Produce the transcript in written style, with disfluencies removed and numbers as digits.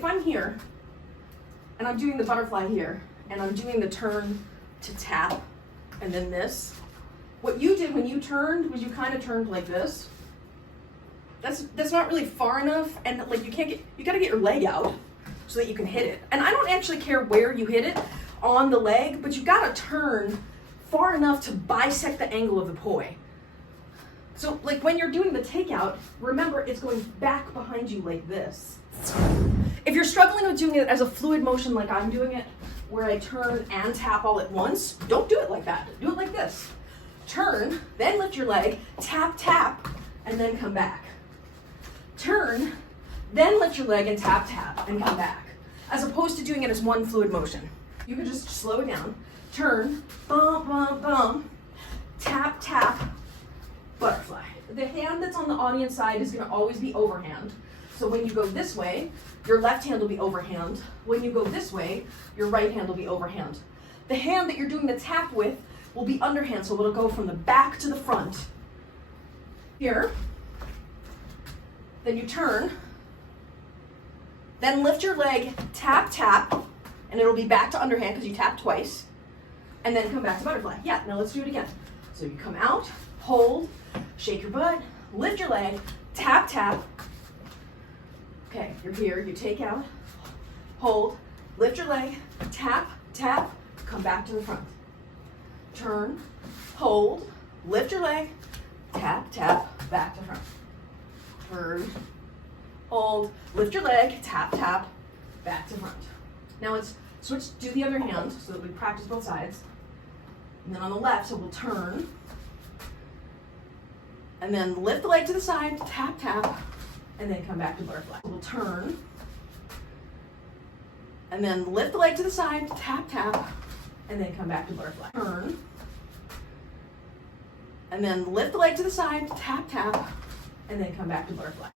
if I'm here and I'm doing the butterfly here and I'm doing the turn to tap and then this, what you did when you turned was you kind of turned like this. That's not really far enough, and like you gotta get your leg out so that you can hit it. And I don't actually care where you hit it on the leg, but you gotta turn far enough to bisect the angle of the poi. So like when you're doing the takeout, remember it's going back behind you like this. If you're struggling with doing it as a fluid motion like I'm doing it, where I turn and tap all at once, don't do it like that. Do it like this. Turn, then lift your leg, tap, tap, and then come back. Turn, then lift your leg and tap, tap, and come back. As opposed to doing it as one fluid motion. You can just slow it down. Turn, bum, bum, bum, tap, tap, butterfly. The hand that's on the audience side is gonna always be overhand. So when you go this way, your left hand will be overhand. When you go this way, your right hand will be overhand. The hand that you're doing the tap with will be underhand, so it'll go from the back to the front. Here, then you turn, then lift your leg, tap, tap, and it'll be back to underhand because you tapped twice, and then come back to butterfly. Yeah, now let's do it again. So you come out, hold, shake your butt, lift your leg, tap, tap. Okay, you're here, you take out, hold, lift your leg, tap, tap, come back to the front. Turn, hold, lift your leg, tap, tap, back to front. Turn, hold, lift your leg, tap, tap, back to front. Now let's switch to the other hand so that we practice both sides. And then on the left, so we'll turn, and then lift the leg to the side, tap, tap, and then come back to butterfly. We'll turn, and then lift the leg to the side, tap, tap, and then come back to butterfly. Turn, and then lift the leg to the side, tap, tap, and then come back to butterfly.